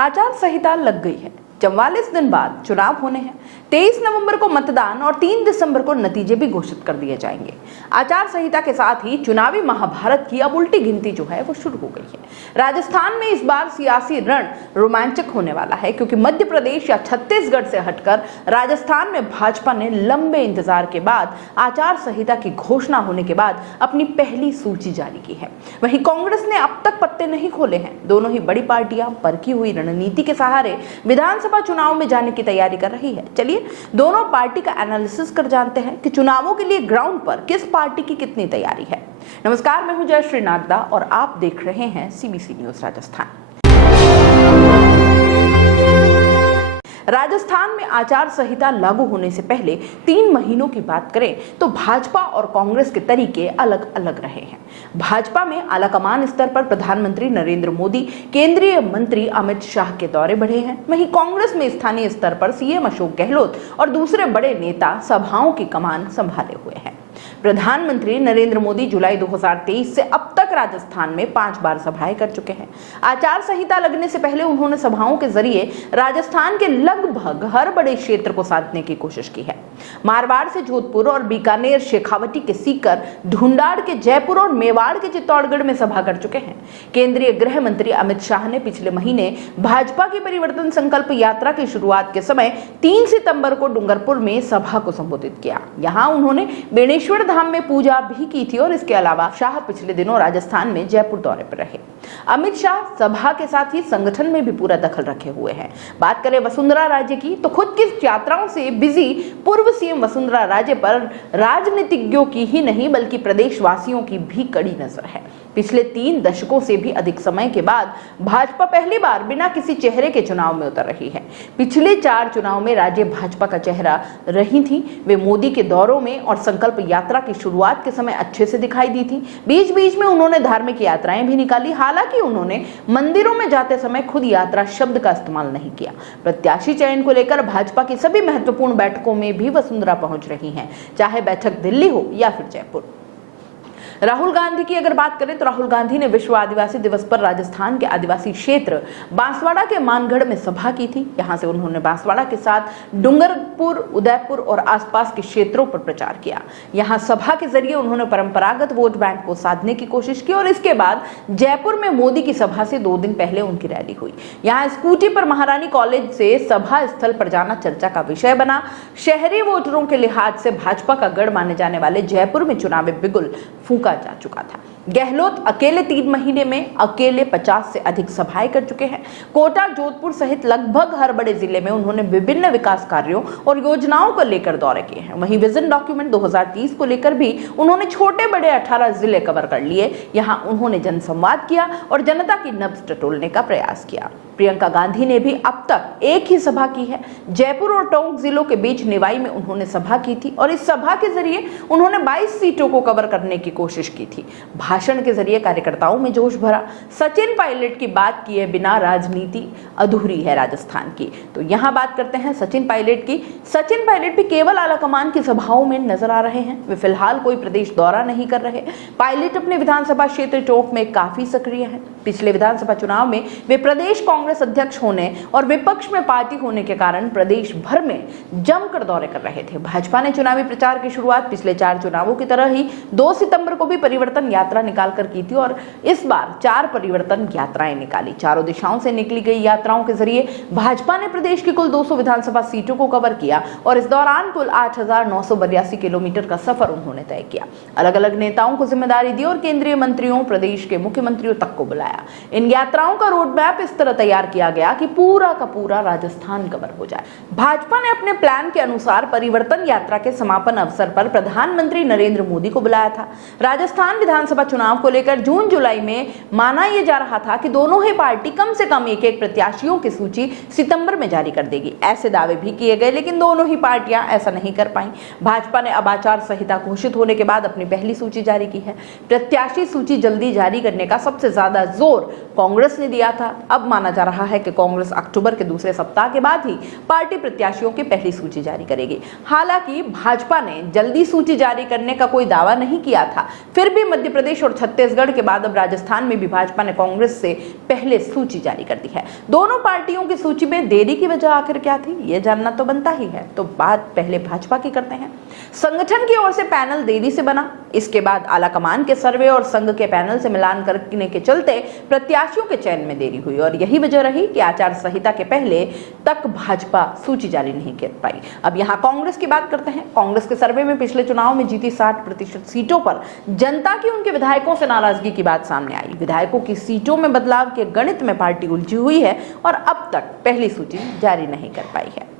आचार संहिता लग गई है। 44 दिन बाद चुनाव होने हैं। 23 नवंबर को मतदान और 3 दिसंबर को नतीजे भी घोषित कर दिए जाएंगे। आचार संहिता के साथ ही चुनावी महाभारत की अब उल्टी गिनती जो है वो शुरू हो गई है। राजस्थान में इस बार सियासी रण रोमांचक होने वाला है, क्योंकि मध्य प्रदेश या छत्तीसगढ़ से हटकर राजस्थान में भाजपा ने लंबे इंतजार के बाद आचार संहिता की घोषणा होने के बाद अपनी पहली सूची जारी की है। वहीं कांग्रेस ने अब तक पत्ते नहीं खोले हैं। दोनों ही बड़ी पार्टियां परखी हुई रणनीति के सहारे विधानसभा चुनाव में जाने की तैयारी कर रही है। चलिए दोनों पार्टी का एनालिसिस कर जानते हैं कि चुनावों के लिए ग्राउंड पर किस पार्टी की कितनी तैयारी है। नमस्कार, मैं हूं जयश्री नागदा और आप देख रहे हैं सीबीसी न्यूज राजस्थान। राजस्थान में आचार संहिता लागू होने से पहले 3 महीनों की बात करें तो भाजपा और कांग्रेस के तरीके अलग अलग रहे हैं। भाजपा में आलाकमान स्तर पर प्रधानमंत्री नरेंद्र मोदी, केंद्रीय मंत्री अमित शाह के दौरे बढ़े हैं। वहीं कांग्रेस में स्थानीय स्तर पर सीएम अशोक गहलोत और दूसरे बड़े नेता सभाओं की कमान संभाले हुए हैं। प्रधानमंत्री नरेंद्र मोदी जुलाई 2023 से अब तक राजस्थान में 5 बार सभाएं कर चुके हैं। आचार संहिता लगने से पहले उन्होंने सभाओं के जरिए राजस्थान के लगभग हर बड़े क्षेत्र को साधने की कोशिश की है। मारवाड़ से जोधपुर और बीकानेर, शेखावटी के सीकर, ढूंढाड़ के जयपुर और मेवाड़ के चित्तौड़गढ़ में सभा कर चुके हैं। केंद्रीय गृह मंत्री अमित शाह ने पिछले महीने भाजपा की परिवर्तन संकल्प यात्रा की शुरुआत के समय 3 सितंबर को डूंगरपुर में सभा को संबोधित किया। यहां उन्होंने बेणेश्वर धाम में पूजा भी की थी और इसके अलावा शाह पिछले दिनों राजस्थान में जयपुर दौरे पर रहे। अमित शाह सभा के साथ ही संगठन में भी पूरा दखल रखे हुए हैं। बात करें वसुंधरा राजे की तो खुद की यात्राओं से बिजी पूर्व सीएम वसुंधरा राजे पर राजनीतिज्ञों की ही नहीं बल्कि प्रदेशवासियों की भी कड़ी नजर है। पिछले 3 दशकों से भी अधिक समय के बाद भाजपा पहली बार बिना किसी चेहरे के चुनाव में उतर रही है। पिछले 4 चुनाव में राज्य भाजपा का चेहरा रही थी। वे मोदी के दौरों में और संकल्प यात्रा की शुरुआत के समय अच्छे से दिखाई दी थी। बीच बीच में उन्होंने धार्मिक यात्राएं भी निकाली। हालांकि उन्होंने मंदिरों में जाते समय खुद यात्रा शब्द का इस्तेमाल नहीं किया। प्रत्याशी चयन को लेकर भाजपा की सभी महत्वपूर्ण बैठकों में भी वसुंधरा पहुंच रही हैं, चाहे बैठक दिल्ली हो या फिर जयपुर। राहुल गांधी की अगर बात करें तो राहुल गांधी ने विश्व आदिवासी दिवस पर राजस्थान के आदिवासी क्षेत्र बांसवाड़ा के मानगढ़ में सभा की थी। यहां से उन्होंने बांसवाड़ा के साथ डूंगरपुर, उदयपुर और आसपास के क्षेत्रों पर प्रचार किया। यहां सभा के जरिए उन्होंने परंपरागत वोट बैंक को साधने की कोशिश की और इसके बाद जयपुर में मोदी की सभा से 2 दिन पहले उनकी रैली हुई। यहां स्कूटी पर महारानी कॉलेज से सभा स्थल पर जाना चर्चा का विषय बना। शहरी वोटरों के लिहाज से भाजपा का गढ़ माने जाने वाले जयपुर में चुनावी बिगुल फूंका जा चुका था। गहलोत अकेले 3 महीने में 50 से अधिक सभाएं कर चुके हैं। कोटा, जोधपुर सहित लगभग हर बड़े जिले में उन्होंने विभिन्न विकास कार्यों और योजनाओं को लेकर दौरे किए हैं। वहीं विजन डॉक्यूमेंट 2030 को लेकर भी उन्होंने छोटे बड़े 18 जिले कवर कर लिए। यहां उन्होंने जनसंवाद किया और जनता की नब्ज टटोलने का प्रयास किया। प्रियंका गांधी ने भी अब तक एक ही सभा की है। जयपुर और टोंक जिलों के बीच निवाई में उन्होंने सभा की थी और इस सभा के जरिए उन्होंने 22 सीटों को कवर करने की कोशिश की थी। भाषण के जरिए कार्यकर्ताओं में जोश भरा। सचिन पायलट की बात किए बिना राजनीति अधूरी है राजस्थान की। तो यहां बात करते हैं सचिन पायलट की। सचिन पायलट भी केवल आलाकमान की सभाओं में नजर आ रहे हैं। वे फिलहाल कोई प्रदेश दौरा नहीं कर रहे। पायलट अपने विधानसभा क्षेत्र टोंक में काफी सक्रिय है। पिछले विधानसभा चुनाव में वे प्रदेश कांग्रेस अध्यक्ष होने और विपक्ष में पार्टी होने के कारण प्रदेश भर में जमकर दौरे कर रहे थे। भाजपा ने चुनावी प्रचार की शुरुआत पिछले 4 चुनावों की तरह ही 2 सितंबर को भी परिवर्तन यात्रा निकाल कर की थी और इस बार 4 परिवर्तन यात्राएं निकाली। चारों दिशाओं से निकली गई यात्राओं के जरिए भाजपा ने प्रदेश की कुल 200 विधानसभा सीटों को कवर किया और इस दौरान कुल 8,982 किलोमीटर का सफर उन्होंने तय किया। अलग अलग नेताओं को जिम्मेदारी दी और केंद्रीय मंत्रियों, प्रदेश के मुख्यमंत्रियों तक को बुलाया। इन यात्राओं का रोड मैप इस तरह तैयार किया गया कि पूरा का पूरा राजस्थान कवर हो जाए। भाजपा ने अपने प्लान के अनुसार परिवर्तन यात्रा के समापन अवसर पर प्रधानमंत्री नरेंद्र मोदी को बुलाया था। राजस्थान विधानसभा चुनाव को लेकर जून जुलाई में माना यह जा रहा था कि दोनों ही पार्टी कम से कम एक प्रत्याशियों की सूची सितंबर में जारी कर देगी। ऐसे दावे भी किए गए, लेकिन दोनों ही पार्टियां ऐसा नहीं कर पाई। भाजपा ने अब आचार संहिता घोषित होने के बाद अपनी पहली सूची जारी की है। प्रत्याशी सूची जल्दी जारी करने का सबसे ज्यादा जोर कांग्रेस ने दिया था। अब माना जा रहा है कि कांग्रेस अक्टूबर के दूसरे सप्ताह के बाद ही पार्टी प्रत्याशियों की पहली सूची जारी करेगी। हालांकि भाजपा ने जल्दी सूची जारी करने का कोई दावा नहीं किया था, फिर भी मध्य प्रदेश और छत्तीसगढ़ के बाद अब राजस्थान में भी भाजपा ने कांग्रेस से पहले सूची जारी कर दी है। दोनों पार्टियों की सूची में देरी की वजह आखिर क्या थी, ये जानना तो बनता ही है। तो बात पहले भाजपा की करते हैं। संगठन की ओर से पैनल देरी से बना, इसके बाद आलाकमान के सर्वे और संघ के पैनल से मिलान करने के चलते प्रत्याशियों के चयन में देरी हुई और यही वजह रही कि आचार संहिता के पहले तक भाजपा सूची जारी नहीं कर पाई। अब यहां कांग्रेस की बात करते हैं। कांग्रेस के सर्वे में पिछले चुनाव में जीती 60% सीटों पर जनता की उनके विधायकों से नाराजगी की बात सामने आई। विधायकों की सीटों में बदलाव के गणित में पार्टी उलझी हुई है और अब तक पहली सूची जारी नहीं कर पाई है।